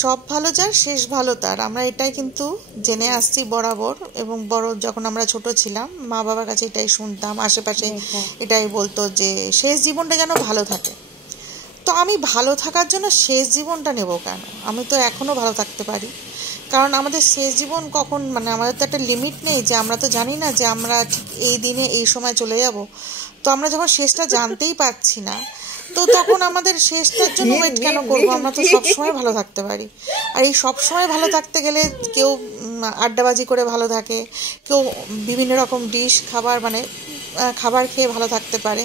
সব ভালো যার শেষ ভালো তার, আমরা এটাই কিন্তু জেনে আসছি বরাবর। এবং বড় যখন আমরা ছোট ছিলাম মা বাবার কাছে এটাই শুনতাম, আশেপাশে এটাই বলতো যে শেষ জীবনটা যেন ভালো থাকে। তো আমি ভালো থাকার জন্য শেষ জীবনটা নেব কেন? আমি তো এখনও ভালো থাকতে পারি। কারণ আমাদের শেষ জীবন কখন, মানে আমাদের তো একটা লিমিট নেই, যে আমরা তো জানি না যে আমরা ঠিক এই দিনে এই সময় চলে যাব। তো আমরা যখন শেষটা জানতেই পারছি না, তো তখন আমাদের শেষটার জন্য ওয়েট কেন করব? আমরা তো সবসময় ভালো থাকতে পারি। আর এই সবসময় ভালো থাকতে গেলে কেউ আড্ডাবাজি করে ভালো থাকে, কেউ বিভিন্ন রকম ডিশ খাবার, মানে খাবার খেয়ে ভালো থাকতে পারে,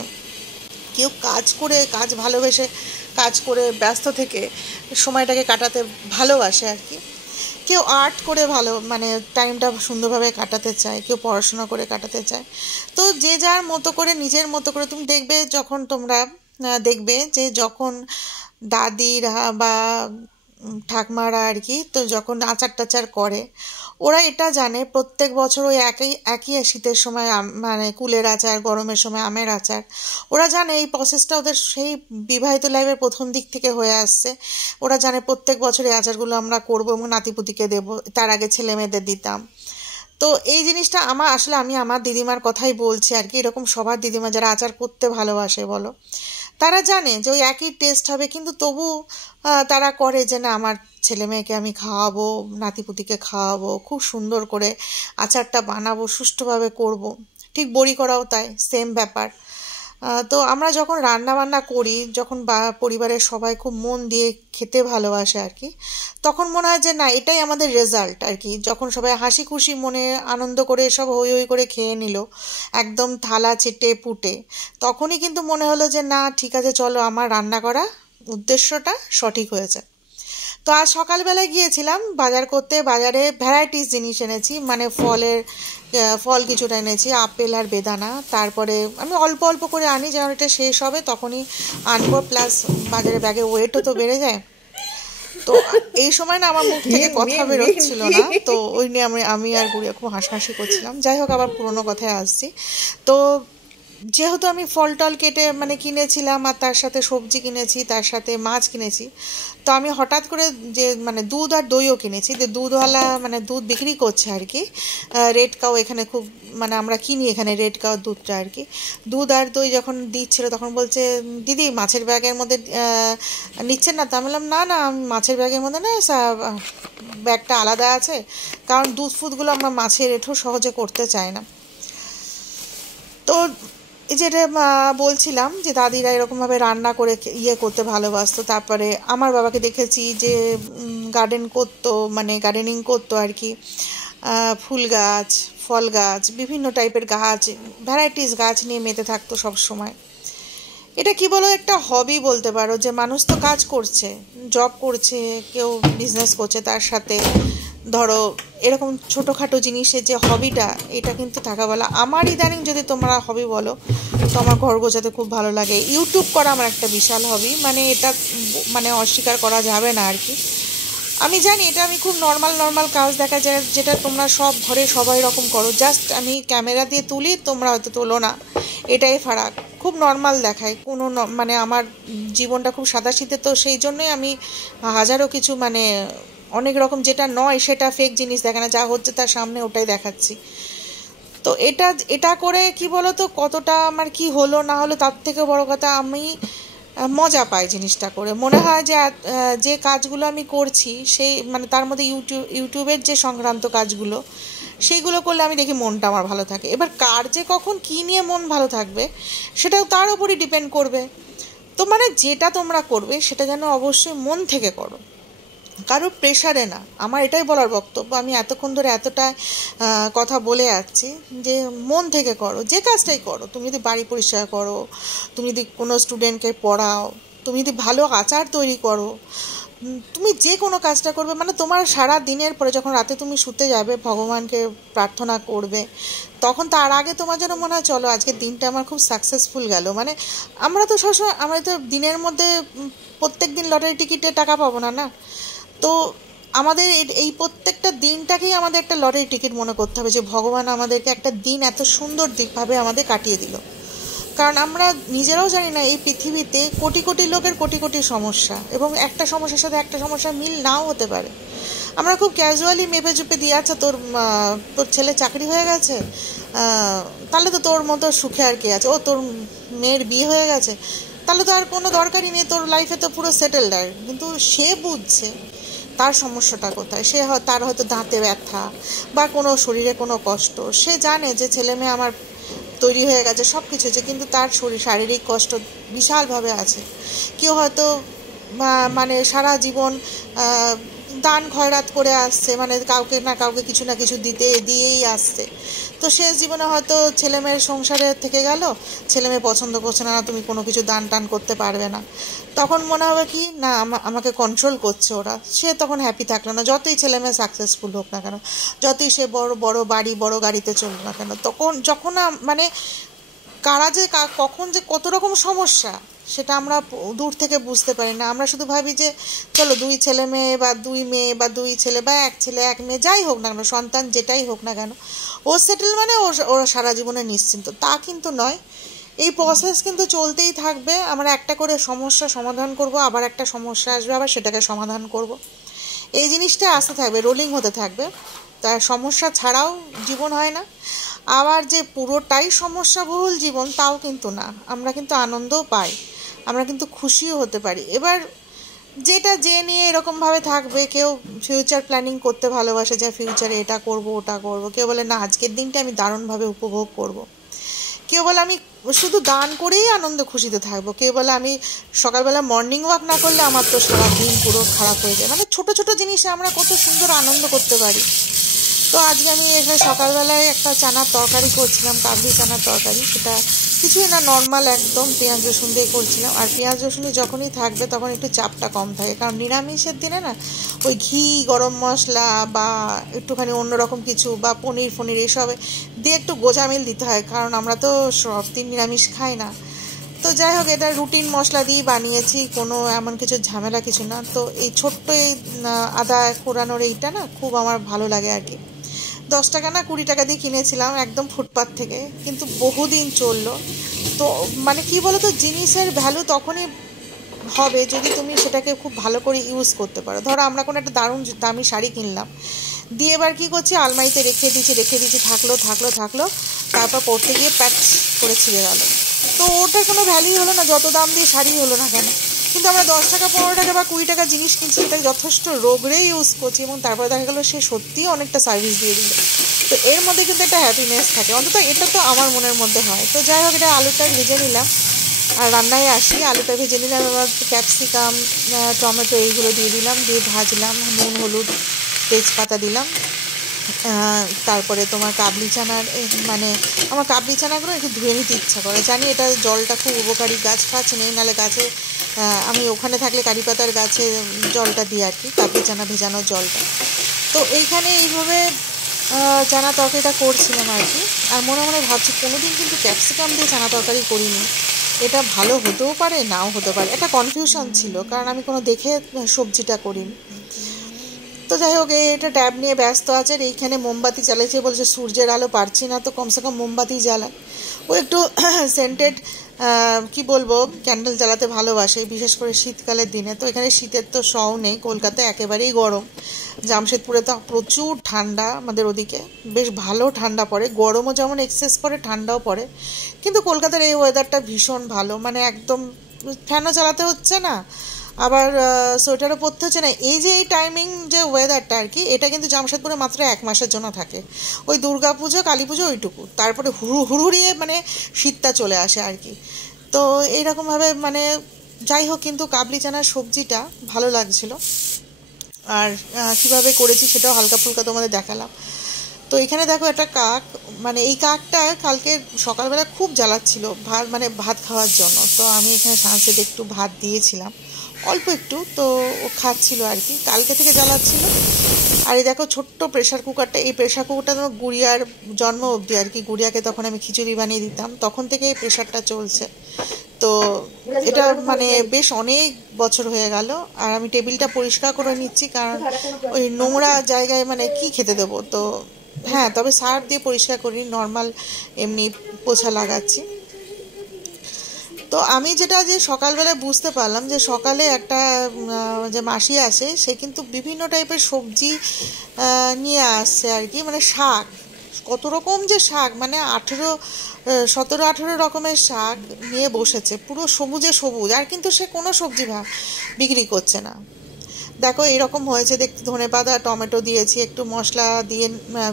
কেউ কাজ করে, কাজ ভালোবেসে কাজ করে ব্যস্ত থেকে সময়টাকে কাটাতে ভালোবাসে আর কি। কেউ আর্ট করে ভালো, মানে টাইমটা সুন্দরভাবে কাটাতে চায়, কেউ পড়াশোনা করে কাটাতে চায়। তো যে যার মতো করে, নিজের মতো করে। তুমি দেখবে যখন তোমরা দেখবে যে যখন দাদিরা বা ঠাকমারা আর কি, তো যখন আচার টাচার করে, ওরা এটা জানে প্রত্যেক বছর ওই একই একই শীতের সময় মানে কুলের আচার, গরমের সময় আমের আচার। ওরা জানে এই প্রসেসটা ওদের সেই বিবাহিত লাইফের প্রথম দিক থেকে হয়ে আসছে। ওরা জানে প্রত্যেক বছর এই আচারগুলো আমরা করবো এবং নাতিপুতিকে দেবো, তার আগে ছেলে মেয়েদের দিতাম। তো এই জিনিসটা আমার আসলে, আমি আমার দিদিমার কথাই বলছি আর কি। এরকম সবার দিদিমা যারা আচার করতে ভালোবাসে বলো, তারা জানে যে ওই একই টেস্ট হবে, কিন্তু তবু তারা করে যে না, আমার ছেলে মেয়েকে আমি খাওয়াবো, নাতিপুতিকে খাওয়াবো, খুব সুন্দর করে আচারটা বানাবো, সুষ্ঠুভাবে করব। ঠিক বড়ি করাও তাই, সেম ব্যাপার। তো আমরা যখন রান্না বান্না করি, যখন পরিবারের সবাই খুব মন দিয়ে খেতে ভালোবাসে আর কি, তখন মনে হয় যে না, এটাই আমাদের রেজাল্ট আর কি। যখন সবাই হাসি খুশি মনে আনন্দ করে সব হই হই করে খেয়ে নিল, একদম থালা চেটে পুটে, তখনই কিন্তু মনে হলো যে না, ঠিক আছে, চলো, আমার রান্না করা উদ্দেশ্যটা সঠিক হয়েছে। তো আজ সকালবেলায় গিয়েছিলাম বাজার করতে, বাজারে ভ্যারাইটিস জিনিস এনেছি, মানে ফল কিছুটা এনেছি, আপেল আর বেদানা। তারপরে আমি অল্প অল্প করে আনি, যেন এটা শেষ হবে তখনই আনবো, প্লাস বাজারে ব্যাগে ওয়েটও তো বেড়ে যায়। তো এই সময় না আমার মুখ থেকে কথা বেরোচ্ছিল না, তো ওই নিয়ে আমি আর গুড়িয়া খুব হাসাহাসি করছিলাম। যাই হোক, আবার পুরোনো কথায় আসছি। তো যেহেতু আমি ফল টল কেটে মানে কিনেছিলাম, আর তার সাথে সবজি কিনেছি, তার সাথে মাছ কিনেছি, তো আমি হঠাৎ করে যে মানে দুধ আর দইও কিনেছি, যে দুধওয়ালা মানে দুধ বিক্রি করছে আর কি, রেড কাউ এখানে খুব, মানে আমরা কিনি এখানে রেড কাউ দুধটা আর কি। দুধ আর দই যখন দিচ্ছিল তখন বলছে, দিদি মাছের ব্যাগের মধ্যে নিচ্ছেন না তো? আমি বললাম না না, আমি মাছের ব্যাগের মধ্যে না, ব্যাগটা আলাদা আছে, কারণ দুধ ফুধগুলো আমরা মাছের এঁঠো সহজে করতে চাই না। তো এই যেটা বলছিলাম যে দাদিরা এরকমভাবে রান্না করে করতে ভালোবাসতো। তারপরে আমার বাবাকে দেখেছি যে গার্ডেন করতো, মানে গার্ডেনিং করতো আর কি। ফুল গাছ, ফল গাছ, বিভিন্ন টাইপের গাছ, ভ্যারাইটিস গাছ নিয়ে মেতে থাকতো সব সময়। এটা কি বলো, একটা হবি বলতে পারো, যে মানুষ তো কাজ করছে, জব করছে, কেউ বিজনেস করছে, তার সাথে ধরো এরকম ছোটোখাটো জিনিসের যে হবিটা, এটা কিন্তু থাকা বলা। আমার ইদানিং যদি তোমরা হবি বলো, তো আমার ঘর গোছাতে খুব ভালো লাগে। ইউটিউব করা আমার একটা বিশাল হবি, মানে এটা মানে অস্বীকার করা যাবে না আর কি। আমি জানি এটা আমি খুব নর্মাল কাজ দেখা যায়, যেটা তোমরা সব ঘরে সবাই রকম করো, জাস্ট আমি ক্যামেরা দিয়ে তুলি, তোমরা হয়তো তোলো না, এটাই ফারাক। খুব নর্মাল দেখায়, কোনো মানে আমার জীবনটা খুব সাদাসিধে, তো সেই জন্যই আমি হাজারো কিছু মানে অনেক রকম যেটা নয় সেটা ফেক জিনিস দেখে না, যা হচ্ছে তার সামনে ওটাই দেখাচ্ছি। তো এটা এটা করে কি বলো তো, কতটা আমার কি হলো না হলো, তার থেকে বড় কথা আমি মজা পাই জিনিসটা করে। মনে হয় যে যে কাজগুলো আমি করছি সেই মানে তার মধ্যে ইউটিউবের যে সংক্রান্ত কাজগুলো, সেইগুলো করলে আমি দেখি মনটা আমার ভালো থাকে। এবার কার যে কখন কী নিয়ে মন ভালো থাকবে সেটাও তার উপরই ডিপেন্ড করবে। তো মানে যেটা তোমরা করবে সেটা যেন অবশ্যই মন থেকে করো, কারোর প্রেশারে না। আমার এটাই বলার বক্তব্য। আমি এতক্ষণ ধরে এতটা কথা বলে যাচ্ছি যে মন থেকে করো, যে কাজটাই করো। তুমি যদি বাড়ি পরিষ্কার করো, তুমি যদি কোনো স্টুডেন্টকে পড়াও, তুমি যদি ভালো আচার তৈরি করো, তুমি যে কোনো কাজটা করবে, মানে তোমার সারা দিনের পরে যখন রাতে তুমি শুতে যাবে, ভগবানকে প্রার্থনা করবে, তখন তার আগে তোমার যেন মনে হয় চলো আজকের দিনটা আমার খুব সাকসেসফুল গেল। মানে আমরা তো সবসময়, আমরা তো দিনের মধ্যে প্রত্যেক দিন লটারি টিকিটে টাকা পাবো না, না। তো আমাদের এই প্রত্যেকটা দিনটাকেই আমাদের একটা লটারি টিকিট মনে করতে হবে, যে ভগবান আমাদেরকে একটা দিন এত সুন্দর দিকভাবে আমাদের কাটিয়ে দিল। কারণ আমরা নিজেরাও জানি না এই পৃথিবীতে কোটি কোটি লোকের কোটি কোটি সমস্যা, এবং একটা সমস্যার সাথে একটা সমস্যার মিল নাও হতে পারে। আমরা খুব ক্যাজুয়ালি মেপে চুপে দিয়ে, আচ্ছা তোর ছেলে চাকরি হয়ে গেছে, তাহলে তো তোর মতো সুখে আর কে আছে, ও তোর মেয়ের বিয়ে হয়ে গেছে, তাহলে তো আর কোনো দরকারই নেই, তোর লাইফে তো পুরো সেটেলড। আর কিন্তু সে বুঝছে তার সমস্যাটা কোথায়। তার হয়তো দাঁতে ব্যথা বা কোনো শরীরে কোনো কষ্ট, সে জানে যে ছেলে মেয়ে আমার তৈরি হয়ে গেছে, সব কিছু হয়েছে, কিন্তু তার শারীরিক কষ্ট বিশালভাবে আছে। কেউ হয়তো মানে সারা জীবন দান খয়রাত করে আসছে, মানে কাউকে না কাউকে কিছু না কিছু দিয়েই আসছে। তো শেষ জীবনে হয়তো ছেলে মেয়ের সংসারে থেকে গেল, ছেলে মেয়ে পছন্দ করছে না, তুমি কোনো কিছু দান টান করতে পারবে না, তখন মনে হবে কি না আমাকে কন্ট্রোল করছে ওরা, সে তখন হ্যাপি থাকলো না। যতই ছেলে মেয়ে সাকসেসফুল হোক না কেন, যতই সে বড় বড় বাড়ি বড় গাড়িতে চলুক না কেন, যখন মানে কারা যে কখন যে কত রকম সমস্যা সেটা আমরা দূর থেকে বুঝতে পারি না। আমরা শুধু ভাবি যে চলো 2 ছেলে মেয়ে বা 2 মেয়ে বা 2 ছেলে বা 1 ছেলে 1 মেয়ে যাই হোক না কেন, সন্তান যেটাই হোক না কেন, ও সেটেল মানে ওরা সারা জীবনে নিশ্চিন্ত, তা কিন্তু নয়। এই প্রসেস কিন্তু চলতেই থাকবে। আমরা একটা করে সমস্যা সমাধান করব, আবার একটা সমস্যা আসবে, আবার সেটাকে সমাধান করব। এই জিনিসটা আসতে থাকবে, রোলিং হতে থাকবে। তার সমস্যা ছাড়াও জীবন হয় না, আবার যে পুরোটাই সমস্যাবহুল জীবন তাও কিন্তু না। আমরা কিন্তু আনন্দও পাই, আমরা কিন্তু খুশিও হতে পারি। এবার যে নিয়ে এরকমভাবে থাকবে, কেউ ফিউচার প্ল্যানিং করতে ভালোবাসে, যে ফিউচারে এটা করব ওটা করব, কেউ বলে না আজকের দিনটা আমি দারুণভাবে উপভোগ করব, কেউ বলে আমি শুধু দান করেই আনন্দ খুশিতে থাকবো, কেউ বলে আমি সকালবেলা মর্নিং ওয়াক না করলে আমার তো সারা দিন পুরো খারাপ হয়ে যায়। মানে ছোট ছোট জিনিসে আমরা কত সুন্দর আনন্দ করতে পারি। তো আজকে আমি এখানে সকালবেলায় একটা চানার তরকারি করছিলাম, কাবলি চানার তরকারি। সেটা কিছুই না, নর্মাল একদম পেঁয়াজ রসুন দিয়ে করছিলাম। আর পেঁয়াজ রসুন যখনই থাকবে তখন একটু চাপটা কম থাকে, কারণ নিরামিষের দিনে না ওই ঘি গরম মশলা বা একটুখানি অন্যরকম কিছু বা পনির এসব দিয়ে একটু গোজামিল দিতে হয়, কারণ আমরা তো সব দিন নিরামিষ খাই না। তো যাই হোক, এটা রুটিন মশলা দিয়ে বানিয়েছি, কোনো এমন কিছু ঝামেলা কিছু না। তো এই ছোট্ট এই আদা কোরানোর এইটা না খুব আমার ভালো লাগে আর কি। 10 টাকা না 20 টাকা দিয়ে কিনেছিলাম একদম ফুটপাথ থেকে, কিন্তু বহুদিন চললো। তো মানে কি বলো তো, জিনিসের ভ্যালু তখনই হবে যদি তুমি সেটাকে খুব ভালো করে ইউজ করতে পারো। ধরো আমরা কোনো একটা দামি শাড়ি কিনলাম, দিয়ে এবার কী করছি, আলমারিতে রেখে দিয়েছি, থাকলো, তারপর পরতে গিয়ে প্যাচ করে ছিঁড়ে গেল। তো ওটার কোনো ভ্যালুই হলো না, যত দাম দিয়ে শাড়ি হলো না কেন। কিন্তু আমরা 10 টাকা 15 টাকা বা 20 টাকা জিনিস কিনছি, সেটাকে যথেষ্ট রোগড়ে ইউজ করছি, এবং তারপরে দেখা গেলো সে সত্যিই অনেকটা সার্ভিস দিয়ে দিল। তো এর মধ্যে কিন্তু একটা হ্যাপিনেস থাকে, অন্তত এটা তো আমার মনের মধ্যে হয়। তো যাই হোক, এটা আলুটা ভেজে নিলাম, আর রান্নায় আসি। আলুটা ভেজে নিলাম, এবার ক্যাপসিকাম টমেটো এইগুলো দিয়ে দিলাম, দিয়ে ভাজলাম, নুন হলুদ তেজপাতা দিলাম। তারপরে তোমার কাবলি চানার মানে আমার কাবলি চানাগুলো একটু ধুয়ে নিতে ইচ্ছা করে, জানি এটা জলটা খুব উপকারী, গাছ ফাছ নেই, নাহলে গাছে আমি ওখানে থাকলে কারি পাতার গাছে জলটা দিই আর কি, কাবলি চানা ভেজানোর জলটা। তো এইখানে এইভাবে চানা তরকারিটা করছিলাম আর কি। আর মনে মনে ভাবছি কোনোদিন কিন্তু ক্যাপসিকাম দিয়ে চানা তরকারি করিনি, এটা ভালো হতেও পারে নাও হতে পারে, একটা কনফিউশন ছিল, কারণ আমি কোনো দেখে সবজিটা করিনি। তো যাই হোক, এটা ট্যাব নিয়ে ব্যস্ত আছে, আর এইখানে মোমবাতি জ্বালাইছে, বলছে সূর্যের আলো পারছি না, তো কমসে কম মোমবাতি জ্বালায়। ও একটু সেন্টেড কি বলবো, ক্যান্ডেল জ্বালাতে ভালোবাসে, বিশেষ করে শীতকালের দিনে। তো এখানে শীতের তো শও নেই, কলকাতায় একেবারেই গরম। জামশেদপুরে তো প্রচুর ঠান্ডা, আমাদের ওদিকে বেশ ভালো ঠান্ডা পড়ে, গরমও যেমন এক্সেস পড়ে, ঠান্ডাও পড়ে। কিন্তু কলকাতার এই ওয়েদারটা ভীষণ ভালো, মানে একদম ফ্যানও চালাতে হচ্ছে না, আবার সোয়েটারও পরতে হচ্ছে না। এই যে এই টাইমিং যে ওয়েদারটা আর কি, এটা কিন্তু জামশেদপুরে মাত্র 1 মাসের জন্য থাকে, ওই দুর্গা পুজো কালী পুজো ওইটুকু, তারপরে হুড়ুহুড়িয়ে মানে শীতটা চলে আসে আর কি। তো এইরকমভাবে মানে যাই হোক, কিন্তু কাবলি চানার সবজিটা ভালো লাগছিল, আর কীভাবে করেছি সেটাও হালকা ফুলকা তোমাদের দেখালাম। তো এখানে দেখো একটা কাক, মানে এই কাকটা কালকে সকালবেলা খুব জ্বালাচ্ছিল ভাত খাওয়ার জন্য। তো আমি এখানে সানসেটে একটু ভাত দিয়েছিলাম, অল্প একটু, তো ও খাচ্ছিল আর কি, কালকে থেকে জ্বালাচ্ছিল। আর এই দেখো ছোট্ট প্রেশার কুকারটা, এই প্রেশার কুকারটা তোমার গুড়িয়ার জন্ম অবধি আর কি, গুড়িয়াকে তখন আমি খিচুড়ি বানিয়ে দিতাম, তখন থেকে এই প্রেশারটা চলছে। তো এটা মানে বেশ অনেক বছর হয়ে গেল। আর আমি টেবিলটা পরিষ্কার করে নিচ্ছি, কারণ ওই নোংরা জায়গায় মানে কি খেতে দেবো। তো হ্যাঁ, তবে সার্ফ দিয়ে পরিষ্কার করি, নর্মাল এমনি পোছা লাগাচ্ছি। তো আমি যেটা যে সকালবেলায় বুঝতে পারলাম যে সকালে একটা যে মাসি আসে সে কিন্তু বিভিন্ন টাইপের সবজি নিয়ে আসছে আর কি, মানে শাক, কত রকম যে শাক, মানে 17-18 রকমের শাক নিয়ে বসেছে, পুরো সবুজে সবুজ, আর কিন্তু সে কোনো সবজি বিক্রি করছে না। দেখো এরকম হয়েছে, দেখতে ধনেপাতা টমেটো দিয়েছি, একটু মশলা দিয়ে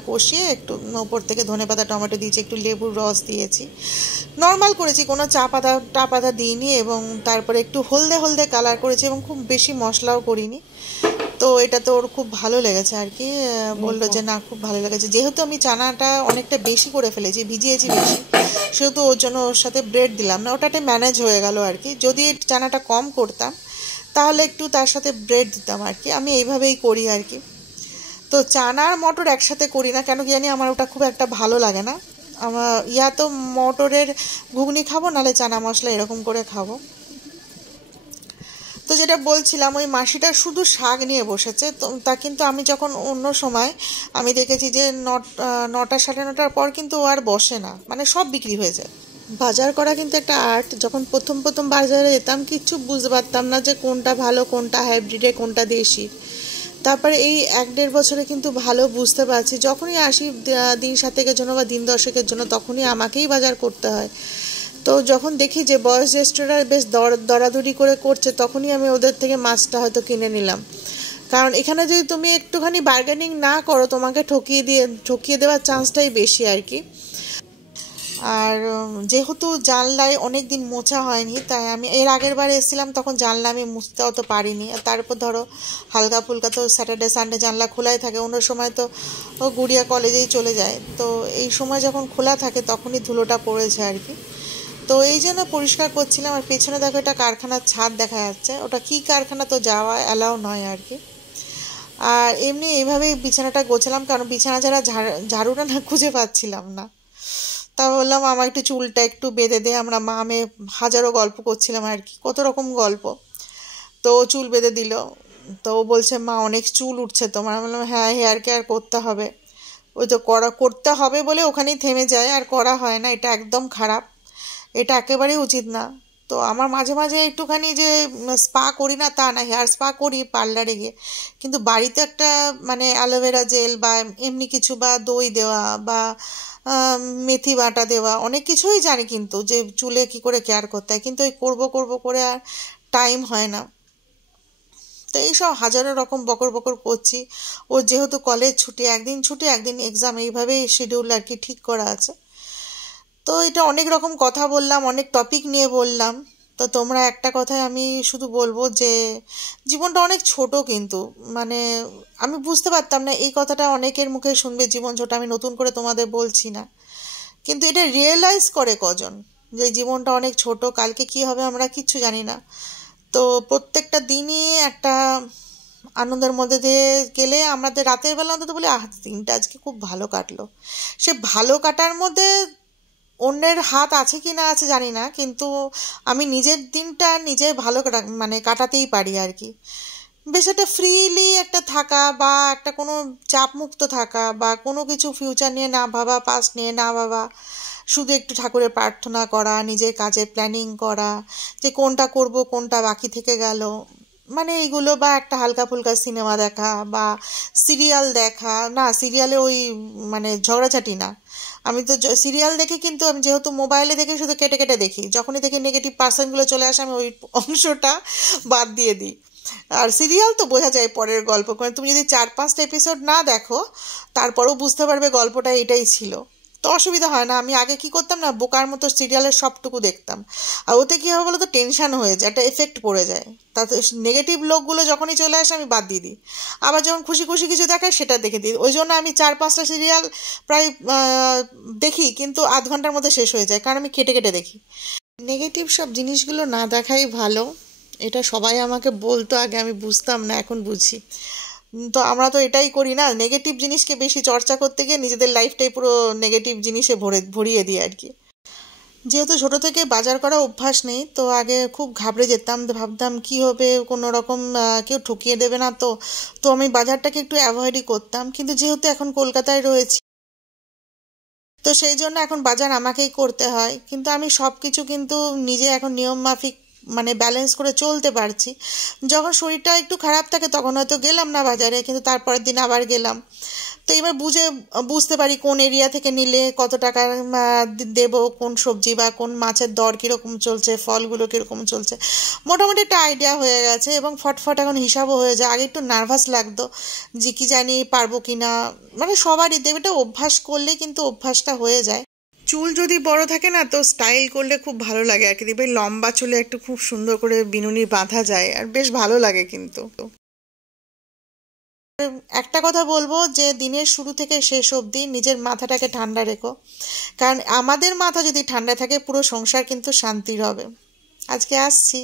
কষিয়ে একটু ওপর থেকে ধনেপাতা টমেটো দিয়েছি, একটু লেবুর রস দিয়েছি, নর্মাল করেছি, কোনো চা পাতা দিইনি, এবং তারপরে একটু হলদে হলদে কালার করেছি এবং খুব বেশি মশলাও করিনি। তো এটা তো ওর খুব ভালো লেগেছে আর কি, বললো যে না খুব ভালো লেগেছে। যেহেতু আমি চানাটা অনেকটা বেশি করে ফেলেছি, ভিজিয়েছি বেশি, সেহেতু ওর জন্য ওর সাথে ব্রেড দিলাম না, ওটাতে ম্যানেজ হয়ে গেল আর কি। যদি চানাটা কম করতাম তাহলে একটু তার সাথে ব্রেড দিতাম আর কি, আমি এইভাবেই করি আর কি। তো চানা আর মটর একসাথে করি না, কেন কি জানি আমার ওটা খুব একটা ভালো লাগে না। আমার তো মটরের ঘুগনি খাবো, নাহলে চানা মশলা এরকম করে খাবো। তো যেটা বলছিলাম, ওই মাসিটা শুধু শাক নিয়ে বসেছে, তো তা কিন্তু আমি যখন অন্য সময় আমি দেখেছি যে 9টা 9:30টার পর কিন্তু ও আর বসে না, মানে সব বিক্রি হয়ে যায়। বাজার করা কিন্তু একটা আর্ট। যখন প্রথম প্রথম বাজারে যেতাম কিচ্ছু বুঝতে পারতাম না যে কোনটা ভালো, কোনটা হাইব্রিডে, কোনটা দেশি। তারপরে এই 1-1.5 বছরে কিন্তু ভালো বুঝতে পারছি, যখনই আসি দিন 7-এর জন্য বা দিন 10-এর জন্য, তখনই আমাকেই বাজার করতে হয়। তো যখন দেখি যে বয়োজ্যেষ্ঠরা বেশ দরাদরি করে করছে, তখনই আমি ওদের থেকে মাছটা হয়তো কিনে নিলাম। কারণ এখানে যদি তুমি একটুখানি বার্গেনিং না করো, তোমাকে ঠকিয়ে দেওয়ার চান্সটাই বেশি আর কি। আর যেহেতু জানলায় অনেক দিন মোছা হয়নি, তাই আমি এর আগের বার এসেছিলাম তখন জানলা আমি মুছতে অত পারিনি। আর তারপর ধরো হালকা ফুলকা তো স্যাটারডে সানডে জানলা খোলাই থাকে, অন্য সময় তো ও গুড়িয়া কলেজেই চলে যায়, তো এই সময় যখন খোলা থাকে তখনই ধুলোটা পড়েছে আর কি। তো এই জন্য পরিষ্কার করছিলাম। আর পেছনে দেখো একটা কারখানার ছাদ দেখা যাচ্ছে, ওটা কি কারখানা তো যাওয়া অ্যালাউ নয় আর কি। আর এমনি এইভাবেই বিছানাটা গোছালাম, কারণ বিছানা ছাড়া ঝাড়ুটা না খুঁজে পাচ্ছিলাম না। তা বললাম আমার একটু চুলটা একটু বেঁধে দে, আমরা মা মেয়ে হাজারো গল্প করছিলাম আর কি, কত রকম গল্প। তো চুল বেঁধে দিল। তো ও বলছে মা অনেক চুল উঠছে তোমার। আমি বললাম হ্যাঁ, হেয়ার কেয়ার করতে হবে। ওই তো করতে হবে বলে ওখানেই থেমে যায়, আর করা হয় না, এটা একদম খারাপ, এটা একেবারেই উচিত না। তো আমার মাঝে মাঝে একটুখানি যে স্পা করি না তা না, হেয়ার স্পা করি পার্লারে গিয়ে, কিন্তু বাড়িতে একটা মানে অ্যালোভেরা জেল বা এমনি কিছু, বা দই দেওয়া, বা মেথি বাটা দেওয়া, অনেক কিছুই জানি, কিন্তু যে চুলে কি করে কেয়ার করতে হয়, কিন্তু ওই করবো করবো করে আর টাইম হয় না। তো এইসব হাজারো রকম বকর বকর করছি। ওর যেহেতু কলেজ ছুটি, একদিন ছুটি একদিন এক্সাম, এইভাবেই শিডিউল আর কি ঠিক করা আছে। তো এটা অনেক রকম কথা বললাম, অনেক টপিক নিয়ে বললাম। তো তোমরা একটা কথাই আমি শুধু বলবো যে জীবনটা অনেক ছোট, কিন্তু মানে আমি বুঝতে পারতাম না এই কথাটা অনেকের মুখে শুনবে জীবন ছোট, আমি নতুন করে তোমাদের বলছি না, কিন্তু এটা রিয়েলাইজ করে কজন যে জীবনটা অনেক ছোট, কালকে কি হবে আমরা কিচ্ছু জানি না। তো প্রত্যেকটা দিনই একটা আনন্দের মধ্যে দিয়ে গেলে আমাদের রাতের বেলা অন্তত বলি দিনটা আজকে খুব ভালো কাটলো। সে ভালো কাটার মধ্যে অন্যের হাত আছে কি না আছে জানি না, কিন্তু আমি নিজের দিনটা নিজে ভালো মানে কাটাতেই পারি আর কি। বেশ একটা ফ্রিলি একটা থাকা, বা একটা কোনো চাপ মুক্ত থাকা, বা কোনো কিছু ফিউচার নিয়ে না ভাবা, পাস্ট নিয়ে না ভাবা, শুধু একটু ঠাকুরের প্রার্থনা করা, নিজের কাজের প্ল্যানিং করা, যে কোনটা করব কোনটা বাকি থেকে গেল, মানে এইগুলো, বা একটা হালকা ফুলকা সিনেমা দেখা বা সিরিয়াল দেখা। না সিরিয়ালে ওই মানে ঝগড়াঝাটি না, আমি তো সিরিয়াল দেখি, কিন্তু আমি যেহেতু মোবাইলে দেখি শুধু কেটে কেটে দেখি, যখনই দেখি নেগেটিভ পার্সনগুলো চলে আসে আমি ওই অংশটা বাদ দিয়ে দিই। আর সিরিয়াল তো বোঝা যায় পরের গল্প, কারণ তুমি যদি 4-5টা এপিসোড না দেখো তারপরেও বুঝতে পারবে গল্পটা এটাই ছিল, তো অসুবিধা হয় না। আমি আগে কি করতাম না, বোকার মতো সিরিয়ালের সবটুকু দেখতাম, আর ওতে কী হবে বলো তো, টেনশন হয়ে যায়, একটা এফেক্ট পড়ে যায়, তাতে নেগেটিভ লোকগুলো যখনই চলে আসে আমি বাদ দিয়ে দিই, আবার যখন খুশি খুশি কিছু দেখায় সেটা দেখে দিই। ওই জন্য আমি 4-5টা সিরিয়াল প্রায় দেখি, কিন্তু আধ ঘন্টার মধ্যে শেষ হয়ে যায়, কারণ আমি কেটে কেটে দেখি। নেগেটিভ সব জিনিসগুলো না দেখাই ভালো, এটা সবাই আমাকে বলতো, আগে আমি বুঝতাম না, এখন বুঝি। তো আমরা তো এটাই করি না, নেগেটিভ জিনিসকে বেশি চর্চা করতে গিয়ে নিজেদের লাইফটাই পুরো নেগেটিভ জিনিসে ভরিয়ে দিই আর কি। যেহেতু ছোটো থেকে বাজার করা অভ্যাস নেই, তো আগে খুব ঘাবড়ে যেতাম, ভাবতাম কী হবে, কোনো রকম কেউ ঠকিয়ে দেবে না তো। তো আমি বাজারটাকে একটু অ্যাভয়েডই করতাম, কিন্তু যেহেতু এখন কলকাতায় রয়েছি, তো সেই জন্য এখন বাজার আমাকেই করতে হয়, কিন্তু আমি সব কিছু কিন্তু নিজে এখন নিয়ম মাফিক মানে ব্যালেন্স করে চলতে পারছি। যখন শরীরটা একটু খারাপ থাকে তখন হয়তো গেলাম না বাজারে, কিন্তু তারপরের দিন আবার গেলাম। তো এবার বুঝতে পারি কোন এরিয়া থেকে নিলে কত টাকা দেবো, কোন সবজি বা কোন মাছের দর কীরকম চলছে, ফলগুলো কীরকম চলছে, মোটামুটি একটা আইডিয়া হয়ে গেছে এবং ফটফট এখন হিসাবও হয়ে যায়। আগে একটু নার্ভাস লাগতো যে কি জানি পারবো কি না, মানে সবারই দেবে, এটা অভ্যাস করলে কিন্তু অভ্যাসটা হয়ে যায়। চুল যদি বড় থাকে না তো স্টাইল করলে খুব ভালো লাগে আর কি, দেখবে লম্বা চুলে একটু খুব সুন্দর করে বিনুনি বাঁধা যায় আর বেশ ভালো লাগে কিন্তু। একটা কথা বলবো যে দিনের শুরু থেকে শেষ অবধি নিজের মাথাটাকে ঠান্ডা রেখো, কারণ আমাদের মাথা যদি ঠান্ডা থাকে পুরো সংসার কিন্তু শান্তির হবে। আজকে আসছি।